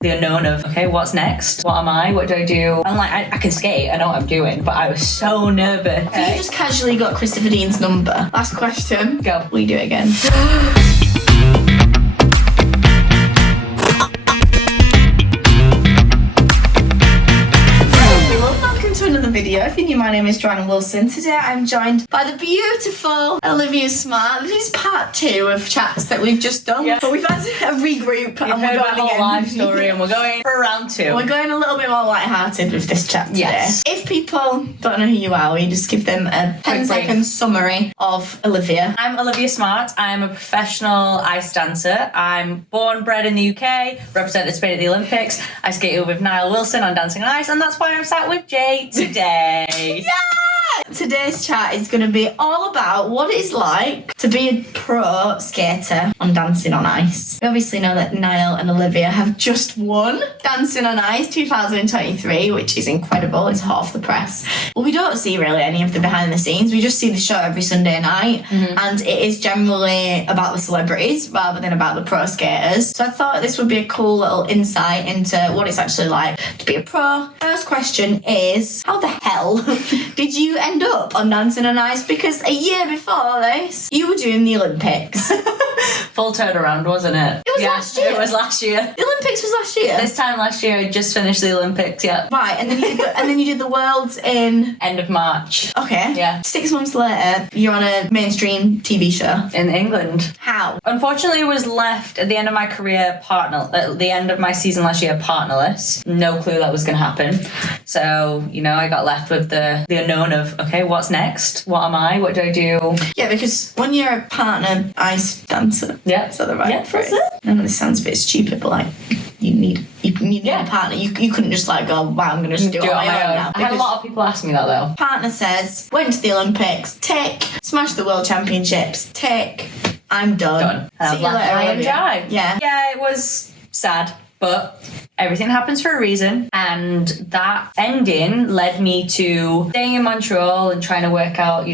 the unknown of, okay, what's next? What am I? What do I do? I'm like, I can skate, I know what I'm doing, but I was so nervous. So you just casually got Christopher Dean's number. Last question. Go. Will you do it again? Another video. If you're new, my name is Joanna Wilson. Today I'm joined by the beautiful Olivia Smart. This is part 2 of chats that we've just done. Yeah. But we've had a regroup and we're going again. Live story and we're going for round 2. We're going a little bit more lighthearted with this chat today. Yes. If people don't know who you are, will you just give them a 10-second summary of Olivia? I'm Olivia Smart. I'm a professional ice dancer. I'm born, bred in the UK, represented Spain at the Olympics. I skated with Niall Wilson on Dancing on Ice, and that's why I'm sat with Jay today. Yeah! Today's chat is going to be all about what it's like to be a pro skater on Dancing on Ice. We obviously know that Niall and Olivia have just won Dancing on Ice 2023, which is incredible. It's hot off the press. Well, we don't see really any of the behind the scenes. We just see the show every Sunday night, and it is generally about the celebrities rather than about the pro skaters. So I thought this would be a cool little insight into what it's actually like to be a pro. First question is, how the hell did you end up on Dancing on Ice? Because a year before this, you were doing the Olympics. Full turnaround, wasn't it? It was last year. It was last year. The Olympics was last year. This time last year, I just finished the Olympics. Yeah. Right, and then you did the Worlds in end of March. Okay. Yeah. 6 months later, you're on a mainstream TV show in England. How? Unfortunately, I was left at the end of my career at the end of my season last year partnerless. No clue that was going to happen. So, I got left with the unknown of, okay, what's next? What am I? What do I do? Yeah, because when you're a partner ice dancer, yeah, is that the right phrase? That's it. I know this sounds a bit stupid, but you need a partner. You couldn't just go, wow, I'm going to just do it on my own now. I had a lot of people ask me that though. Partner says, went to the Olympics, tick. Smashed the World Championships, tick. I'm done. See you later, Olivia. Yeah. Yeah, it was sad, but everything happens for a reason, and that ending led me to staying in Montreal and trying to work out,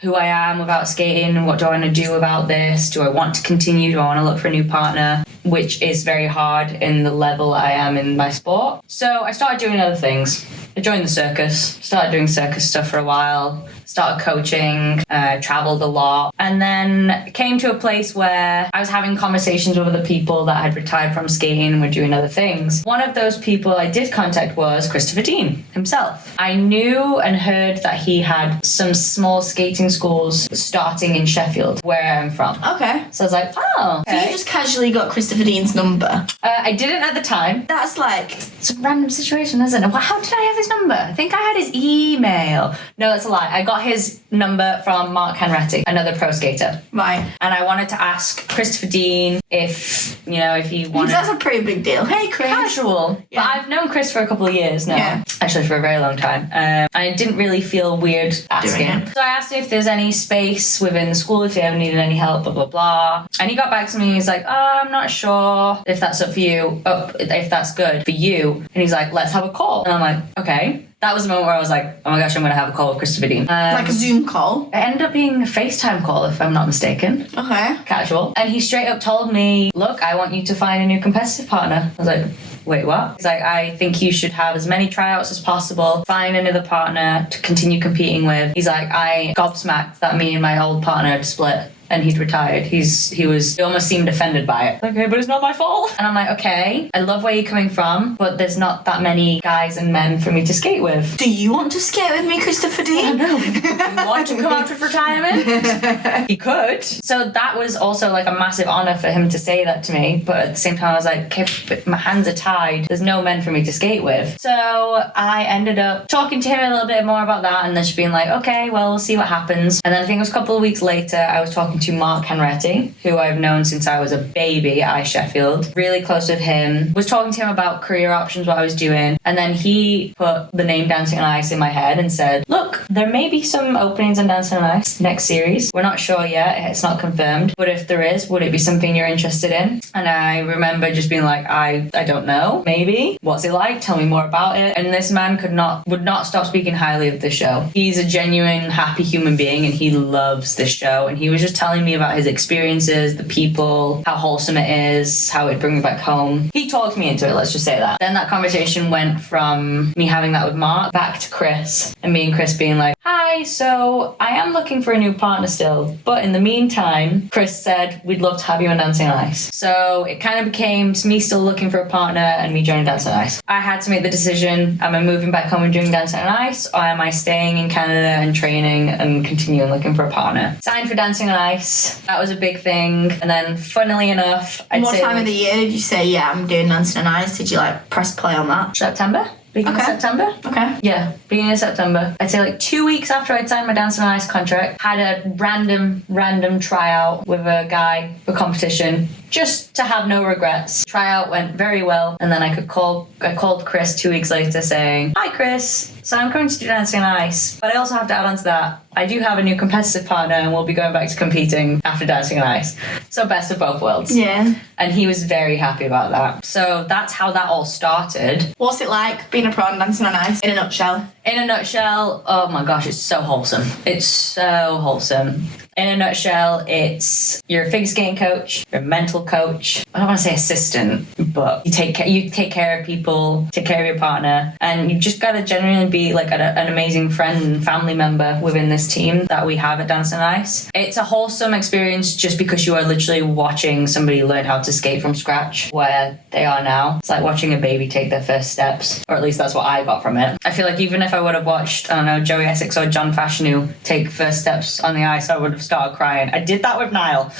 who I am without skating, and what do I want to do about this? Do I want to continue? Do I want to look for a new partner? Which is very hard in the level I am in my sport. So I started doing other things. I joined the circus, started doing circus stuff for a while, started coaching, traveled a lot, and then came to a place where I was having conversations with other people that had retired from skating and were doing other things. One of those people I did contact was Christopher Dean himself. I knew and heard that he had some small skating schools starting in Sheffield, where I'm from. Okay. So I was like, oh. Okay. So you just casually got Christopher Dean's number? I didn't at the time. That's it's a random situation, isn't it? Well, how did I have his number? I think I had his email. No, that's a lie. I got his number from Mark Henretti, another pro skater. Right. And I wanted to ask Christopher Dean if he wanted... That's a pretty big deal. Hey, Chris. Casual. Yeah. But I've known Chris for a couple of years now. Yeah. Actually, for a very long time. I didn't really feel weird asking. So I asked if there's any space within the school, if he ever needed any help, blah, blah, blah. And he got back to me. He's like, I'm not sure if that's up for you, if that's good for you. And he's like, let's have a call. And I'm like, okay. That was the moment where I was like, oh my gosh, I'm going to have a call with Christopher Dean. Like a Zoom call? It ended up being a FaceTime call, if I'm not mistaken. Okay. Casual. And he straight up told me, look, I want you to find a new competitive partner. I was like, wait, what? He's like, I think you should have as many tryouts as possible, find another partner to continue competing with. He's like, I gobsmacked that me and my old partner had split. And he'd retired. He almost seemed offended by it. Okay, but it's not my fault. And I'm like, okay, I love where you're coming from, but there's not that many guys and men for me to skate with. Do you want to skate with me, Christopher Dean? I know. Do you want to come out of retirement? He could. So that was also a massive honor for him to say that to me. But at the same time, I was like, okay, but my hands are tied. There's no men for me to skate with. So I ended up talking to him a little bit more about that, and then just being like, okay, well, we'll see what happens. And then I think it was a couple of weeks later, I was talking to Mark Henretti, who I've known since I was a baby at Ice Sheffield. Really close with him. Was talking to him about career options, what I was doing. And then he put the name Dancing on Ice in my head and said, look, there may be some openings on Dancing on Ice next series. We're not sure yet. It's not confirmed. But if there is, would it be something you're interested in? And I remember just being like, I don't know. Maybe. What's it like? Tell me more about it. And this man would not stop speaking highly of this show. He's a genuine, happy human being, and he loves this show. And he was just telling telling me about his experiences, the people, how wholesome it is, how it'd bring me back home. He talked me into it, let's just say that. Then that conversation went from me having that with Mark back to Chris, and me and Chris being like, hi, so I am looking for a new partner still, but in the meantime, Chris said we'd love to have you on Dancing on Ice. So it kind of became me still looking for a partner and me joining Dancing on Ice. I had to make the decision, am I moving back home and doing Dancing on Ice, or am I staying in Canada and training and continuing looking for a partner? Signed for Dancing on Ice. That was a big thing. And then funnily enough, What time of the year did you say, yeah, I'm doing Dancing on Ice? Did you like press play on that? September? Beginning of September? Okay. Yeah, beginning of September. I'd say like 2 weeks after I'd signed my Dancing on Ice contract, had a random tryout with a guy for competition, just to have no regrets. Tryout went very well, and then I called Chris 2 weeks later saying, hi Chris, so I'm coming to do Dancing on Ice, but I also have to add on to that, I do have a new competitive partner and we'll be going back to competing after Dancing on Ice. So best of both worlds. Yeah. And he was very happy about that. So that's how that all started. What's it like being a pro and Dancing on Ice in a nutshell? In a nutshell, oh my gosh, it's so wholesome. It's so wholesome. In a nutshell, you're a figure skating coach, you're a mental coach. I don't want to say assistant, but you take care of people, take care of your partner, and you just gotta genuinely be like an amazing friend and family member within this team that we have at Dancing on Ice. It's a wholesome experience just because you are literally watching somebody learn how to skate from scratch where they are now. It's like watching a baby take their first steps, or at least that's what I got from it. I feel like even if I would have watched, I don't know, Joey Essex or John Fashanu take first steps on the ice, I would have started crying. I did that with Niall.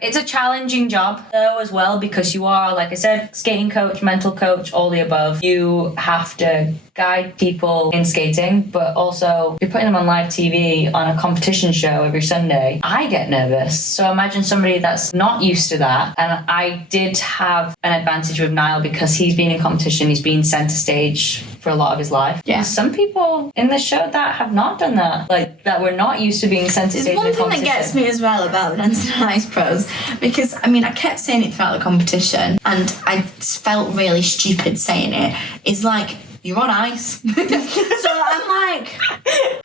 It's a challenging job though as well, because you are, like I said, skating coach, mental coach, all the above. You have to guide people in skating, but also you're putting them on live TV on a competition show every Sunday. I get nervous. So imagine somebody that's not used to that. And I did have an advantage with Niall because he's been in competition, he's been centre stage for a lot of his life. Yeah. Some people in the show that have not done that, like that were not used to being centre stage. There's one thing that gets me as well about the Dancing on Ice pros, because I mean I kept saying it throughout the competition and I felt really stupid saying it, is like, you're on ice. So I'm like,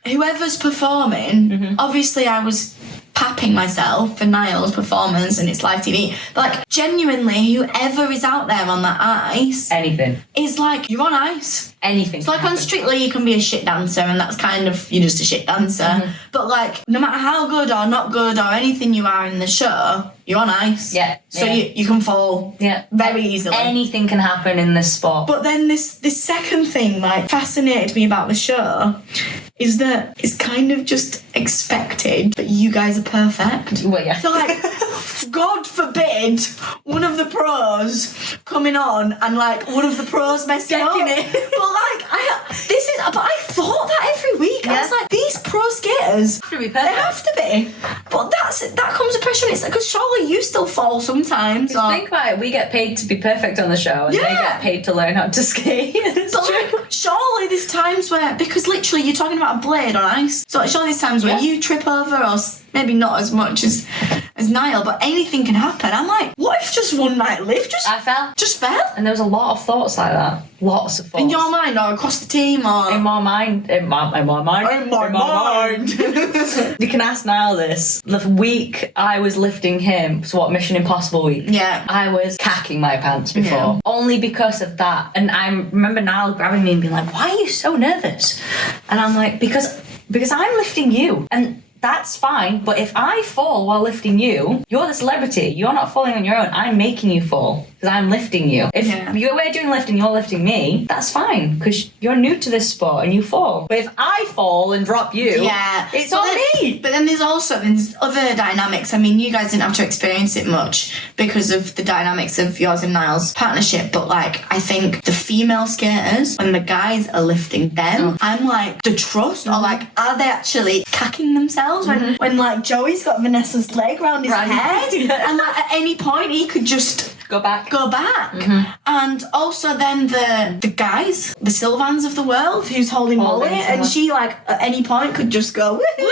whoever's performing, obviously I was papping myself for Niall's performance and it's live TV, but like genuinely whoever is out there on that ice, anything is like, you're on ice. Anything. It's like on Strictly you can be a shit dancer and that's kind of, you're just a shit dancer, but like no matter how good or not good or anything you are in the show, you're on ice. Yeah. So you can fall very easily. Anything can happen in this sport. But then this second thing like fascinated me about the show is that it's kind of just expected that you guys are perfect. Well, yeah. So like, God forbid one of the pros coming on and like one of the pros messing up. it. But like, but I thought that every week. I was like, these pro skaters have to be they perfect. have to be. But that comes with pressure. It's like, because surely you still fall sometimes. Or, Think about it, we get paid to be perfect on the show and they get paid to learn how to skate. It's but true. like, surely there's times where, because literally you're talking about a blade on ice, so like, surely there's times where you trip over, or maybe not as much as Niall, but anything can happen. I'm like, what if just one night live I fell. just fell? And there was a lot of thoughts like that. Lots of thoughts. In your mind or across the team or In my mind. In my mind. You can ask Niall this. The week I was lifting him, so what, Mission Impossible week? Yeah. I was cacking my pants before. Yeah. Only because of that. And I remember Niall grabbing me and being like, why are you so nervous? And I'm like, because I'm lifting you. And that's fine, but if I fall while lifting you, you're the celebrity. You're not falling on your own. I'm making you fall because I'm lifting you. If we're doing lifting, you're lifting me, that's fine because you're new to this sport and you fall. But if I fall and drop you, it's on me. But then there's other dynamics. I mean, you guys didn't have to experience it much because of the dynamics of yours and Niall's partnership, but like, I think the female skaters, when the guys are lifting them, I'm like, the trust, or like, are they actually cacking themselves? When like Joey's got Vanessa's leg around his head and like at any point he could just go back. And also then the guys, the Sylvans of the world, who's holding Molly, and she like at any point could just go woo.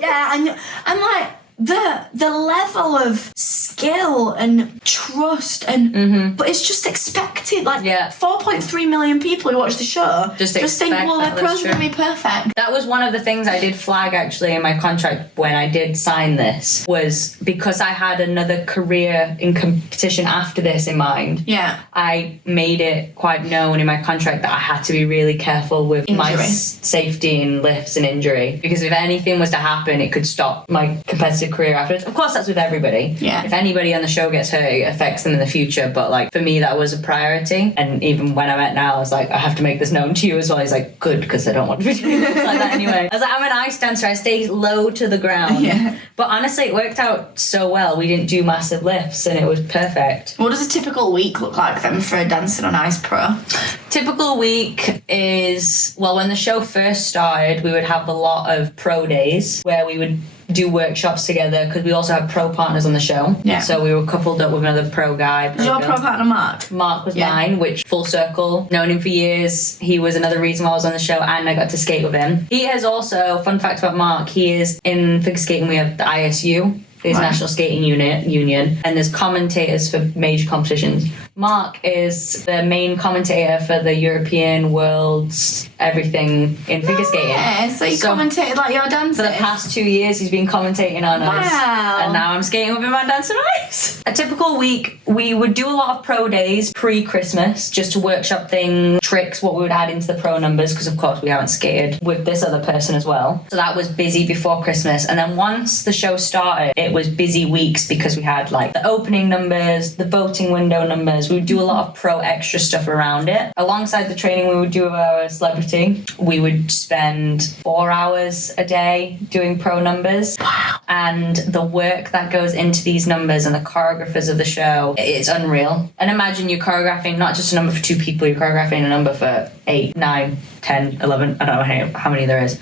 Yeah, and I'm like, the level of skill and trust and but it's just expected. Like 4.3 million people who watch the show just think, well, their pros are gonna be perfect. That was one of the things I did flag actually in my contract when I did sign this, was because I had another career in competition after this in mind. Yeah. I made it quite known in my contract that I had to be really careful with my safety in lifts and injury, because if anything was to happen, it could stop my competitive career afterwards. Of course, that's with everybody. Yeah. If anybody on the show gets hurt, it affects them in the future. But like for me, that was a priority. And even when I went now, I was like, I have to make this known to you as well. He's like, good, because I don't want to be doing things like that anyway. I was like, I'm an ice dancer. I stay low to the ground. Yeah. But honestly, it worked out so well. We didn't do massive lifts, and it was perfect. What does a typical week look like then for a Dancing on Ice pro? Typical week is, well, when the show first started, we would have a lot of pro days where we would do workshops together, because we also have pro partners on the show. Yeah. So we were coupled up with another pro guy. Was your pro partner Mark? Mark was mine, which full circle. Known him for years. He was another reason why I was on the show, and I got to skate with him. He has also, fun fact about Mark, he is in figure skating. We have the ISU. There's National Skating Union, and there's commentators for major competitions. Mark is the main commentator for the European, Worlds, everything in figure skating. Yeah, so you commentated like your dances? For the past 2 years, he's been commentating on us. Wow. And now I'm skating with him on Dancing on Ice. A typical week, we would do a lot of pro days pre-Christmas, just to workshop things, tricks, what we would add into the pro numbers, because of course we haven't skated with this other person as well. So that was busy before Christmas. And then once the show started, it was busy weeks, because we had like the opening numbers, the voting window numbers. We would do a lot of pro extra stuff around it. Alongside the training we would do with our celebrity, we would spend 4 hours a day doing pro numbers. Wow. And the work that goes into these numbers and the choreographers of the show, it's unreal. And imagine you're choreographing not just a number for 2 people, you're choreographing a number for 8, 9, 10, 11, I don't know how many there is.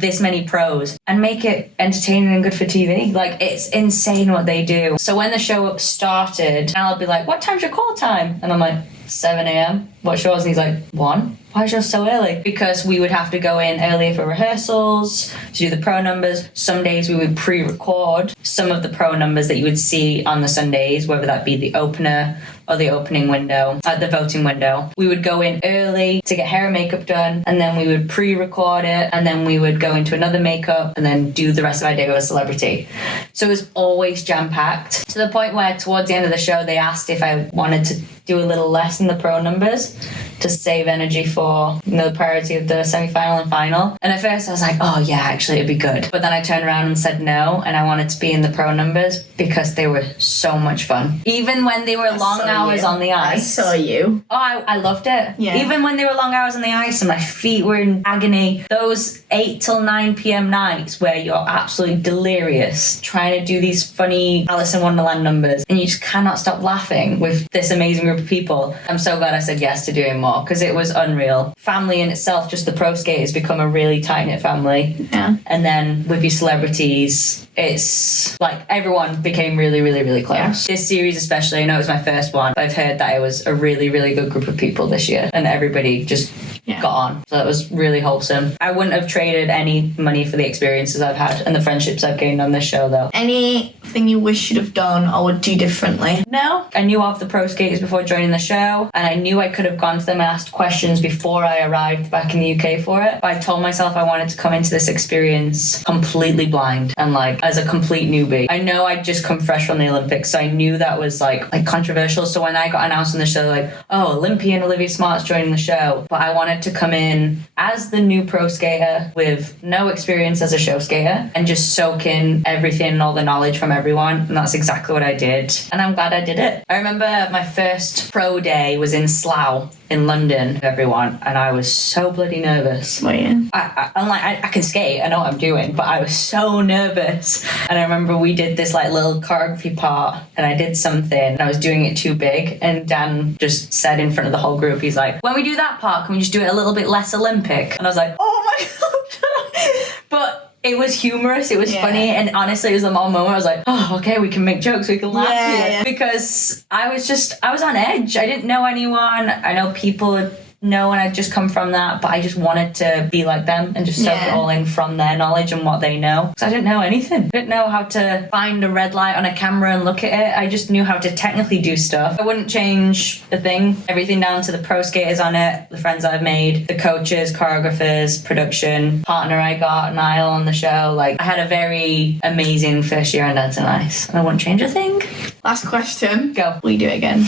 This many pros, and make it entertaining and good for TV. Like, it's insane what they do. So when the show started, I'll be like, what time's your call time? And I'm like, 7 a.m. What's yours? And he's like, 1? Why is yours so early? Because we would have to go in earlier for rehearsals, to do the pro numbers. Some days we would pre-record some of the pro numbers that you would see on the Sundays, whether that be the opener or the opening window, the voting window. We would go in early to get hair and makeup done, and then we would pre-record it, and then we would go into another makeup, and then do the rest of our day with a celebrity. So it was always jam-packed, to the point where towards the end of the show, they asked if I wanted to do a little less in the pro numbers to save energy for, the priority of the semi-final and final. And at first I was like, oh yeah, actually it'd be good. But then I turned around and said no, and I wanted to be in the pro numbers because they were so much fun. Even when they were long hours on the ice. I saw you. Oh, I loved it. Yeah. Even when they were long hours on the ice and my feet were in agony, those 8 till 9 p.m. nights where you're absolutely delirious trying to do these funny Alice in Wonderland numbers and you just cannot stop laughing with this amazing group of people. I'm so glad I said yes to doing more, because it was unreal. Family in itself, just the pro skaters become a really tight-knit family. Yeah. And then with your celebrities, it's like everyone became really, really, really close. Yeah. This series especially, I know it was my first one, but I've heard that it was a really, really good group of people this year, and everybody just got on. So it was really wholesome. I wouldn't have traded any money for the experiences I've had and the friendships I've gained on this show, though. Anything you wish you'd have done or would do differently? No. I knew of the pro skaters before joining the show, and I knew I could have gone to them and asked questions before I arrived back in the UK for it. But I told myself I wanted to come into this experience completely blind and like as a complete newbie. I know I'd just come fresh from the Olympics, so I knew that was like controversial. So when I got announced on the show, like, oh, Olympian Olivia Smart's joining the show, but I wanted to come in as the new pro skater with no experience as a show skater and just soak in everything and all the knowledge from everyone, and that's exactly what I did, and I'm glad I did it. I remember my first pro day was in Slough in London with everyone, and I was so bloody nervous. Oh, yeah. I can skate, I know what I'm doing, but I was so nervous. And I remember we did this like little choreography part, and I did something and I was doing it too big, and Dan just said in front of the whole group, he's like, when we do that part, can we just do it a little bit less Olympic? And I was like, oh my god. But it was humorous, it was funny, and honestly it was a moment where I was like, oh, okay, we can make jokes, we can laugh here. Because I was on edge. I didn't know anyone. I know people had know, and I'd just come from that, but I just wanted to be like them and just soak it all in from their knowledge and what they know. Because I didn't know anything. I didn't know how to find a red light on a camera and look at it. I just knew how to technically do stuff. I wouldn't change a thing. Everything down to the pro skaters on it, the friends I've made, the coaches, choreographers, production, partner I got, Niall on the show. Like, I had a very amazing first year on Dancing on Ice. And I wouldn't change a thing. Last question. Go. Will you do it again?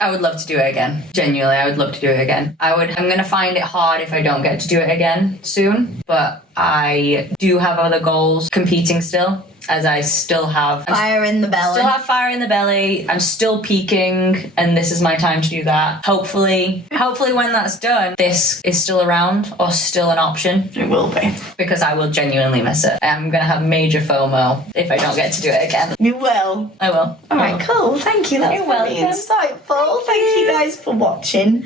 I would love to do it again. Genuinely, I would love to do it again. I'm going to find it hard if I don't get to do it again soon. But I do have other goals competing still. As I still have fire in the belly. Still have fire in the belly. I'm still peaking, and this is my time to do that. Hopefully when that's done, this is still around or still an option. It will be. Because I will genuinely miss it. I'm gonna have major FOMO if I don't get to do it again. You will. I will. Alright, cool. Thank you. That's really insightful. Thank you guys for watching.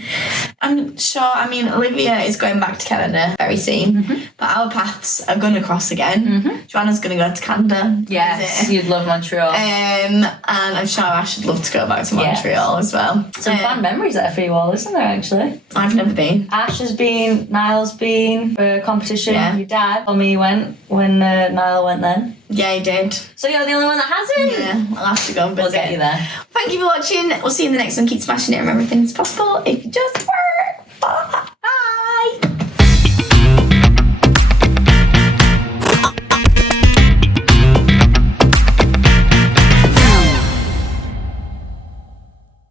I'm sure, Olivia is going back to Canada very soon, but our paths are gonna cross again. Joanna's gonna go to Canada. Yes, you'd love Montreal. And I'm sure Ash would love to go back to Montreal as well. Some fun memories there for you all, isn't there, actually? I've never been. Ash has been, Niall's been for competition. Yeah. Your dad told me you went when Niall went then. Yeah, he did. So you're the only one that hasn't? Yeah, I'll have to go and visit. We'll get you there. Thank you for watching. We'll see you in the next one. Keep smashing it. Remember, everything's possible if you just